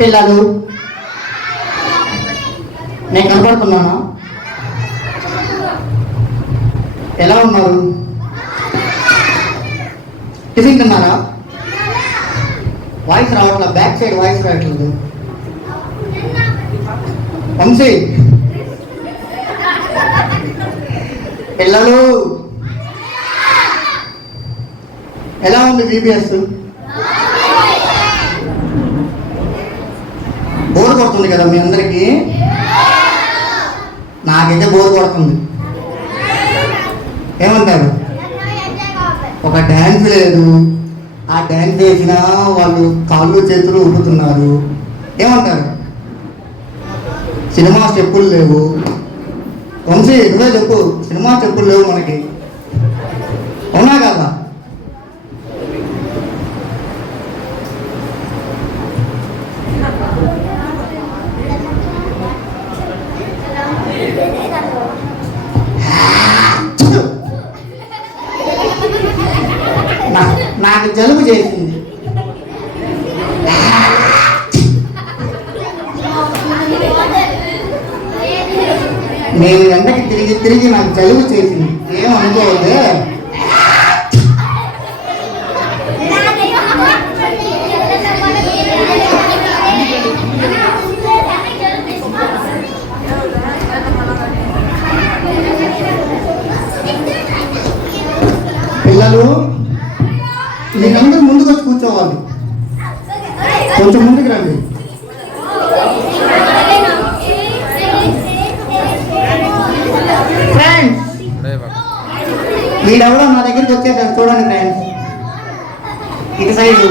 పిల్లలు, నేను కనపడుతున్నానా? ఎలా ఉన్నారు? టిఫిన్ తిన్నారా? వాయిస్ రావట్లేదు, బ్యాక్ సైడ్ వాయిస్ రావట్లేదు. వంశీ, పిల్లలు ఎలా ఉంది బీబీఎస్? బోర్ కొడుతుంది కదా మీ అందరికీ? నాకైతే బోర్ కొడుతుంది. ఏమంటారు? ఒక డ్యాన్స్ లేదు, ఆ డ్యాన్స్ వేసినా వాళ్ళు కాళ్ళు చేతులు ఊపుతున్నారు. ఏమంటారు? సినిమా స్టెప్పులు లేవు. వంశీ నువ్వే చెప్పు, సినిమా స్టెప్పులు లేవు మనకి, అవునా కదా? నాకు జలుబు చేసింది. నేను ఎండకి తిరిగి తిరిగి నాకు జలుబు చేసింది. ఏమనుకోవద్దే. పిల్లలు మీరందరూ ముందుకు వచ్చి కూర్చోవాలి. కొంచెం ముందుకు రండి. ఫ్రెండ్స్, వీడెవడో నా దగ్గరికి వచ్చేసాడు చూడండి ఫ్రెండ్స్. ఇటు సైడ్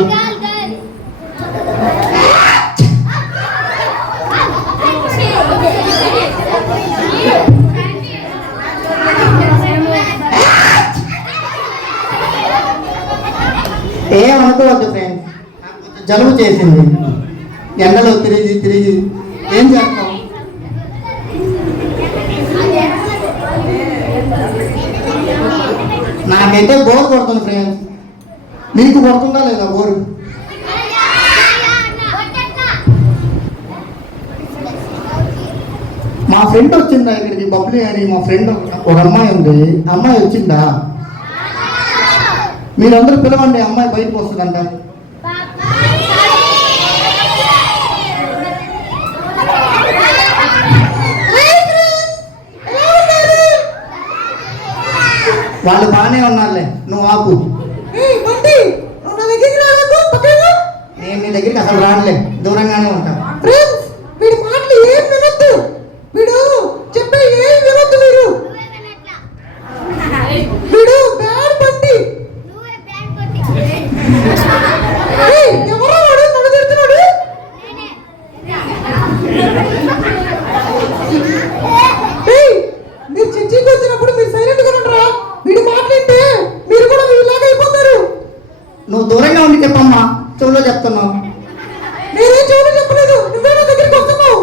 ఏమనుకోవద్దు ఫ్రెండ్స్, జలుబు చేసింది. ఎండలో తిరిగి తిరిగి ఏం చేస్తాం? నాకైతే బోర్ కొడుతుంది ఫ్రెండ్స్. మీకు కొడుతుందా లేదా బోరు? మా ఫ్రెండ్ వచ్చిందా ఇక్కడికి, బబ్లీ అని మా ఫ్రెండ్ ఒక అమ్మాయి ఉంది. అమ్మాయి వచ్చిందా? మీరందరూ పిలవండి, అమ్మాయి బయటకు వస్తుందంట. వాళ్ళు బాగానే ఉన్నారులే, నువ్వు ఆపు. నేను నీ దగ్గరికి అసలు రానులే, దూరంగానే ఉంటా. వీడి మాటలు ఏం వినొద్దు, వీడు చెప్పే ఏం వినొద్దు. వీడు బ్యాడ్ బండి. ఎవరో వాడు నన్ను తిడుతున్నాడు. మీరు చర్చికి వచ్చినప్పుడు మీరు సైలెంట్ గా ఉండరా? వీడు మాట్లాడితే మీరు కూడా ఇలాగే అయిపోతారు. నువ్వు దూరంగా ఉండి చెప్పమ్మా, చెవులో చెప్తున్నావు. నేనేం చెవులో చెప్పలేదు, నువ్వే నా దగ్గరికి వస్తున్నావు.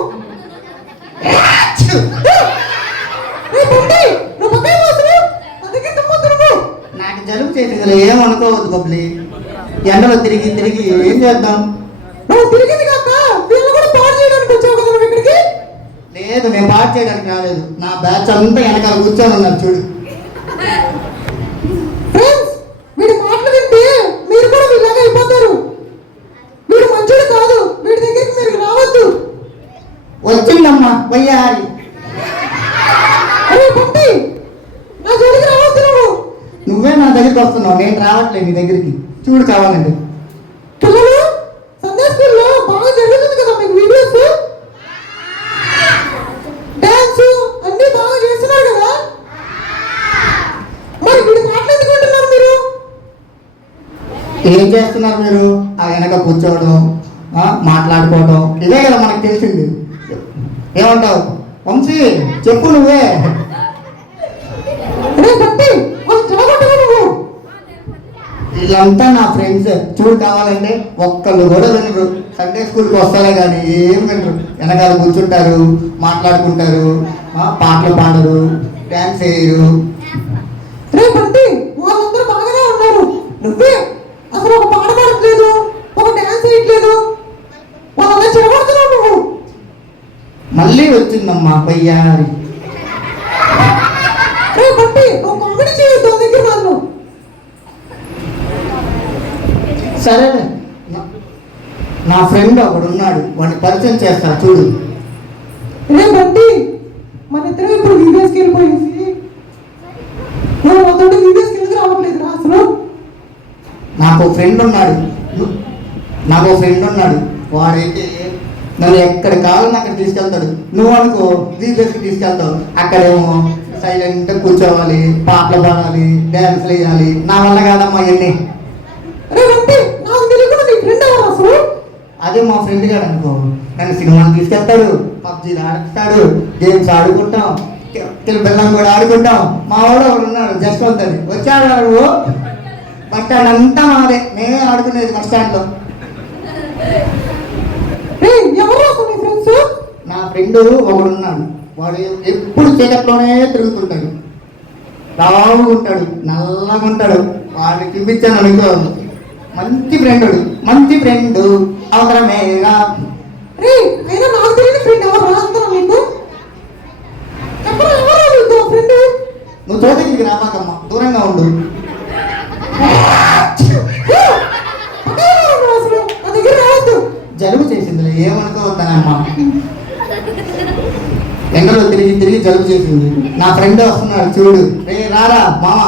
నాకు జలుబు చేసింది, ఏమనుకోవద్దు బబ్లీ. ఎండలో తిరిగి తిరిగి ఏం చేద్దాం? నువ్వు తిరిగింది కాక వీళ్ళు కూడా పాడు చేయడానికి వచ్చావు కదా ఇక్కడికి. లేదు, నేను పాడు చేయడానికి రాలేదు. నా బ్యాచ్ అంతా వెనకాల కూర్చొని ఉన్నారు చూడు. వీడి మాటలు వింటే మీరు కూడా ఇలాగే అయిపోతారు. వీడు మంచోడు కాదు, వీడి దగ్గరికి మీరు రావద్దు. వచ్చిందమ్మా వయ్యారి. నా జోలికి రావద్దు. నువ్వే నా దగ్గరికి వస్తున్నావు, నేను రావట్లేదు నీ దగ్గరికి. చూడు కావాలండి. పిల్లలు సండే స్కూల్లో బాగా జరుగుతుంది కదా మీకు వీడియోస్, డాన్స్ అన్ని బాగా చేస్తున్నారు కదా. మరి వీడు మాట్లాడుకుంటున్నారు మీరు? ఏం చేస్తున్నారు మీరు? ఆ వెనక కూర్చోవడం, మాట్లాడుకోవడం, ఇదే కదా మనకు తెలిసింది. ఏమంటావు వంశీ? చెప్పు నువ్వే. వీళ్ళంతా నా ఫ్రెండ్స్. చూడు కావాలంటే ఒక్కళ్ళు కూడా వినరు. సండే స్కూల్కి వస్తారే కానీ ఏం వినరు. వెనకాల కూర్చుంటారు, మాట్లాడుకుంటారు, పాటలు పాడరు, డ్యాన్స్ వేయరు. రేపండి వాళ్ళందరూ బాగానే ఉన్నారు, నువ్వే అసలు ఒక పాట పాడట్లేదు, ఒక డ్యాన్స్ వేయట్లేదు. వాళ్ళందరూ మళ్ళీ వచ్చిందమ్మా పయ్యారి. సరే నా ఫ్రెండ్ ఒకడు ఉన్నాడు, వాడిని పరిచయం చేస్తా చూడు. బట్టి మన ఇద్దరు ఇప్పుడు విదేశకి వెళ్ళిపోయేసి విదేశకి ఎందుకు రావట్లేదు అసలు. నాకు ఫ్రెండ్ ఉన్నాడు వాడైతే నన్ను ఎక్కడ కావాలని అక్కడ తీసుకెళ్తాడు. నువ్వు అనుకో విదేశకి తీసుకెళ్తావు, అక్కడేమో సైలెంట్ కూర్చోవాలి, పాటలు పాడాలి, డ్యాన్స్లు వేయాలి. నా వల్ల కాదమ్మా ఇవన్నీ. అదే మా ఫ్రెండ్ గారు అనుకో, నన్ను సినిమాలు తీసుకెళ్తాడు, పబ్జీలు ఆడుతాడు, గేమ్స్ ఆడుకుంటాం, బెల్లం కూడా ఆడుకుంటాం. మా వాడు ఒకడు ఉన్నాడు జస్వంత్, వచ్చాడు నువ్వు బస్ స్టాండ్ అంతా మాదే, మేమే ఆడుకునేది బస్ స్టాండ్లో. నా ఫ్రెండ్ ఒకడు ఉన్నాడు, వాడు ఎప్పుడు చీకట్లోనే తిరుగుతుంటాడు, లావుగా ఉంటాడు, నల్లగా ఉంటాడు. వాడిని చూపించాను అనుకో, మంచి ఫ్రెండ్ అవసరమేగా. నువ్వు చోదకి రాబాకమ్మా, దూరంగా ఉండు. జలుబు చేసింది, ఏమనుకోవద్దనమ్మా. ఎండలో తిరిగి జలుబు చేసింది. నా ఫ్రెండ్ వస్తున్నాడు చూడు, రే రారా మామ.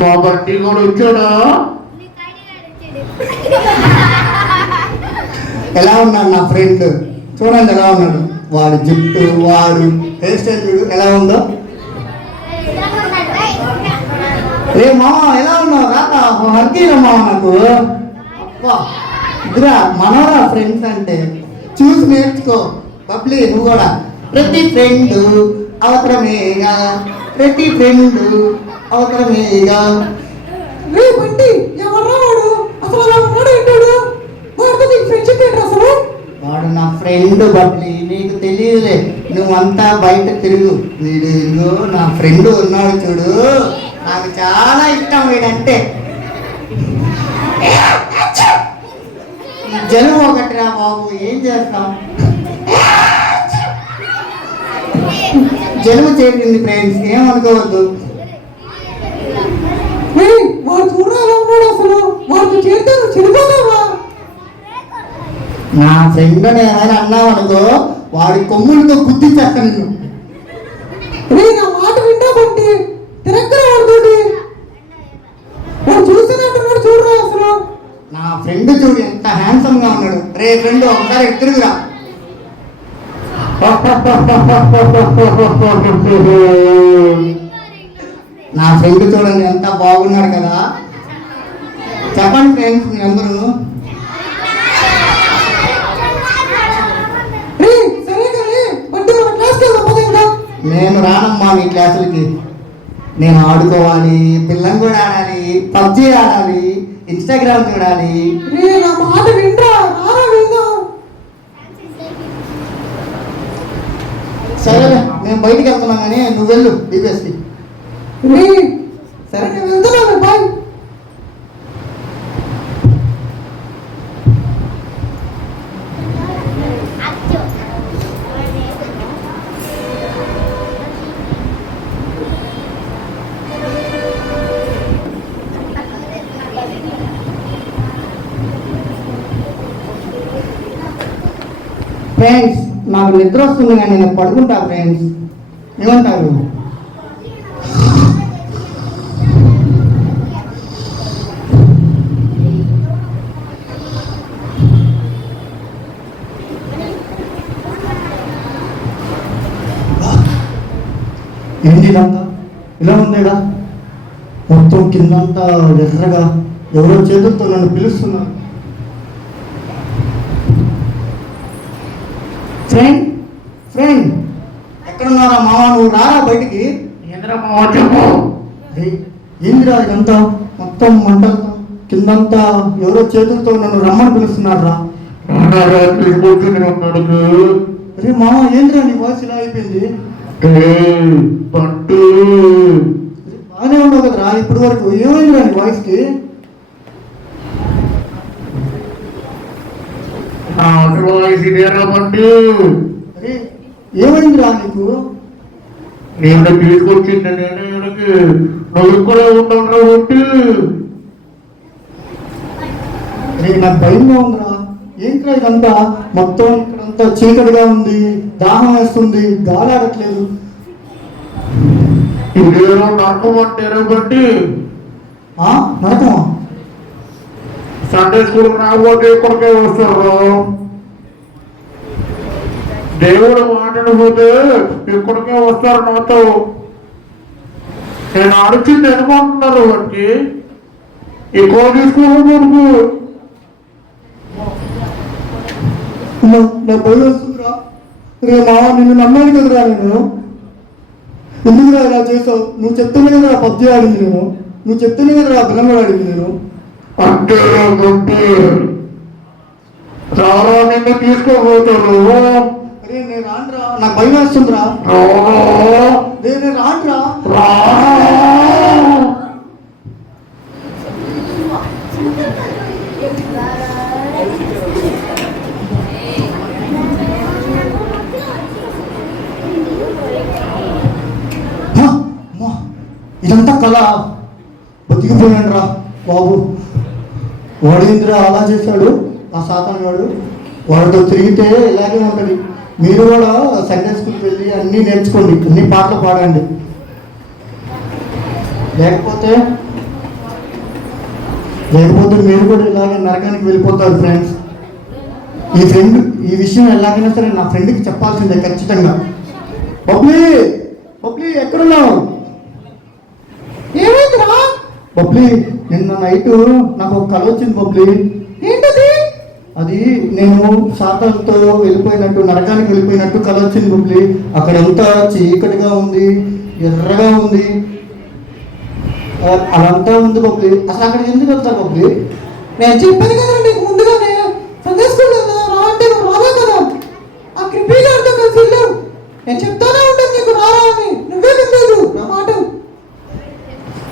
మా బట్టి కూడా వచ్చాడా? ఎలా ఉన్నాడు నా ఫ్రెండ్, చూడండి ఎలా ఉన్నాడు. వాడు జుట్టు, వాడు హెయిర్ స్టైల్ చూడు ఎలా ఉందో. రే మామ ఎలా ఉన్నావు రా, హర్కీరా మామ నాకు. ఇదిరా మనోరా ఫ్రెండ్స్ అంటే, చూసి నేర్చుకో బబ్లీ నువ్వు కూడా. ప్రతి ఫ్రెండ్ అవసరమేగా, వాడు నా ఫ్రెండ్ బబ్లీ, నీకు తెలియదులే, నువ్వంతా బయట తిరుగు. వీడు నా ఫ్రెండ్ ఉన్నాడు చూడు, నాకు చాలా ఇష్టం వీడంటే. జలుబు ఒకటిరా బాబు, ఏం చేస్తాం. జలుబు చేసింది ఫ్రెండ్స్, ఏమనుకోవద్దు. నా ఫ్రెండ్ ఏమైనా అన్నావు అనుకో, వాడి కొమ్ములతో గుర్తించేస్తాను నిన్ను. మాట వింటా బట్టి చూసినట్టున్నాడు చూడరా అసలు. నా ఫ్రెండ్ చూడు ఎంత హ్యాండ్సమ్ గా ఉన్నాడు. రే ఫ్రెండ్ ఒకసారి తిరుగురా. నా ఫ్రెండ్ చూడండి ఎంత బాగున్నాడు కదా. చెప్పండి ఫ్రెండ్స్ మీరందరూ. నేను రానమ్మా మీ క్లాసులకి. నేను ఆడుకోవాలి, పిల్లని కూడా ఆడాలి, పబ్జీ ఆడాలి, ఇన్స్టాగ్రామ్ చూడాలి. సరే మేము బయటికి వెళ్తున్నాం కానీ నువ్వు వెళ్ళు బీపీఎస్కి. సరే నేను వెళ్తున్నాను, బాయ్. ఫ్రెండ్స్ నాకు నిద్ర వస్తుంది కానీ నేను పడుకుంటా ఫ్రెండ్స్, ఏమంటారు? ఏంటి ఇదంతా ఇలా ఉందేడా, మొత్తం కిందంతా ఎర్రగా ఎవరో చేతులతో నన్ను పిలుస్తున్నారు. ఫ్రెండ్ ఎక్కడున్నారా మావా, నువ్వు రారా బయటికి. ఏంద్రా మావా చెప్పు. ఏందిరా ఇదంతా మొత్తం మంటలతో కిందంతా ఎవరో చేతులతో నన్ను రమ్మని పిలుస్తున్నారా. కూర్చుని ఉన్నాడు. అరే మా ఏంద్రా నీ వాయిస్ ఇలా అయిపోయింది. పట్టు బాగానే ఉన్నావు కదరా ఇప్పటి వరకు, ఏమైందిరా నీ వాయిస్కి? వాయిస్ ఇదేరా పట్టు. అరే ఏమైందిరా నీకు? నేను తీసుకొచ్చింది నేను ఇక్కడికి, నువ్వు ఇక్కడ ఉంటావు పట్టు. అరే నాకు భయంగా ఉందిరా. ఏంట్రా ఇదంతా? మొత్తం ఇక్కడంతా చీకటిగా ఉంది, దాహం వేస్తుంది, గాలి ఆడట్లేదు. ఇదేదో నరకం అంటారు బట్టి. నరకమా? సండే స్కూల్ రాకపోతే ఇక్కడికే వస్తారు. దేవుడు మాట్లాడిపోతే ఇక్కడికే వస్తారు నాతో. నేను అడిచింది అనుకుంటున్నారు బట్టి ఎక్కువ తీసుకోకూడదు. నా భయం వస్తుందిరా. రే మా నిన్ను నమ్మాను కదరా నేను. ఎందుకురా ఇలా చేసావు? నువ్వు చెప్తేనే కదరా పబ్జీ ఆడింది నేను, నువ్వు చెప్తేనే కదరా పిల్లలు ఆడింది నేను. అంటే చాలా నిన్ను తీసుకోబోతారు. అరే నేను రానురా, నాకు భయం వేస్తుందిరా. నేను రానురా. ఇదంతా కళ, బతికిపోయాను రా బాబు. వాడేంద్రా అలా చేశాడు ఆ సాతాన్ వాడు. వాడితో తిరిగితే ఇలాగే ఉంటుంది. మీరు కూడా సండే స్కూల్కి వెళ్ళి అన్నీ నేర్చుకోండి, అన్ని పాటలు పాడండి. లేకపోతే మీరు కూడా ఇలాగే నరకానికి వెళ్ళిపోతారు ఫ్రెండ్స్. ఈ విషయం ఎలాగైనా సరే నా ఫ్రెండ్కి చెప్పాల్సిందే ఖచ్చితంగా. బబ్లీ బబ్లీ ఎక్కడున్నావు? ఏమైందిరా? బబ్లీ నిన్న నైట్ నాకు ఒక కళ వచ్చింది బబ్లీ. ఏంటది? అది నేను సాతానుతో వెళ్ళిపోయినట్టు, నరకానికి వెళ్ళిపోయినట్టు కళ వచ్చింది బబ్లీ. అక్కడంతా చీకటిగా ఉంది, ఎర్రగా ఉంది, అదంతా ఉంది బబ్లీ. అసలు అక్కడికి ఎందుకు వెళ్తారు బబ్లీ? నేను చెప్పాను కదా నీకు ముందుగానే, సండే స్కూల్ రా అంటే నువ్వు రావా కదా. ఆ క్రిపీ గారితో కలిసి వెళ్ళావు. నేను చెప్తానే ఉంటాను నీకు రారా అని, నువ్వే వినలేదు నా మాట.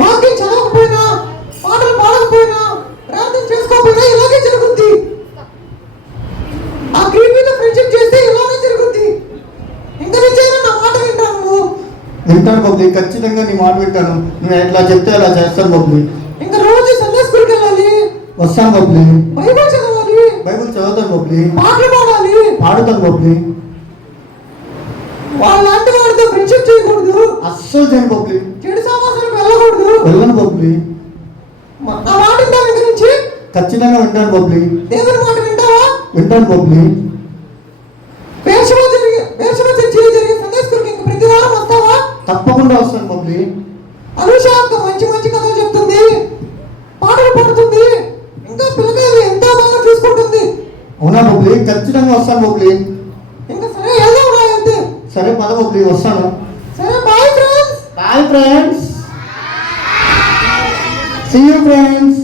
వాక్యం చదవకపోయినా, పాటలు పాడకపోయినా, ప్రార్థన చేసుకోకపోయినా ఇలాగే జరుగుద్ది. ఆ క్రిపీతో ఫ్రెండ్షిప్ చేస్తే ఇలాగే జరుగుద్ది. ఇంకా నిజంగా నా మాట వింటాను. వింటాను బబ్లీ, ఖచ్చితంగా నీ మాట వింటాను. నువ్వు ఎట్లా చెప్తే అలా చేస్తాను బబ్లీ. ఇంకా రోజు సండే స్కూల్కి వెళ్ళాలి. వస్తాను బబ్లీ. బైబిల్ చదవాలి. బైబిల్ చదువుతాను బబ్లీ. పాటలు పాడాలి. పాడుతాను బబ్లీ. వాళ్ళంటి వాడితో ఫ్రెండ్షిప్ చేయకూడదు. అస్సలు చేయను బబ్లీ. చెడు సమాచారం వెళ్ళకూడదు. వెళ్ళను బబ్లీ. నా మాట వింటావు గురించి ఖచ్చితంగా వింటాను బబ్లీ. దేవుని మాట వింటావా? వింటాను బబ్లీ. జరిగే సండే స్కూల్కి ఇంక ప్రతి వారం వస్తావా? తప్పకుండా వస్తాను బబ్లీ. అనుష అక్క మంచి మంచి కథలు చెప్తుంది, పాటలు పాడుతుంది, ఇంకా పిల్లకాయలు ఎంతో బాగా చూసుకుంటుంది. అవునా బబ్లీ? ఖచ్చితంగా వస్తాను బబ్లీ. ఇంకా సరే వెళ్దాం రా. వెళ్తే సరే పద బబ్లీ, వస్తాను. సరే bye friends. Bye friends. See you friends.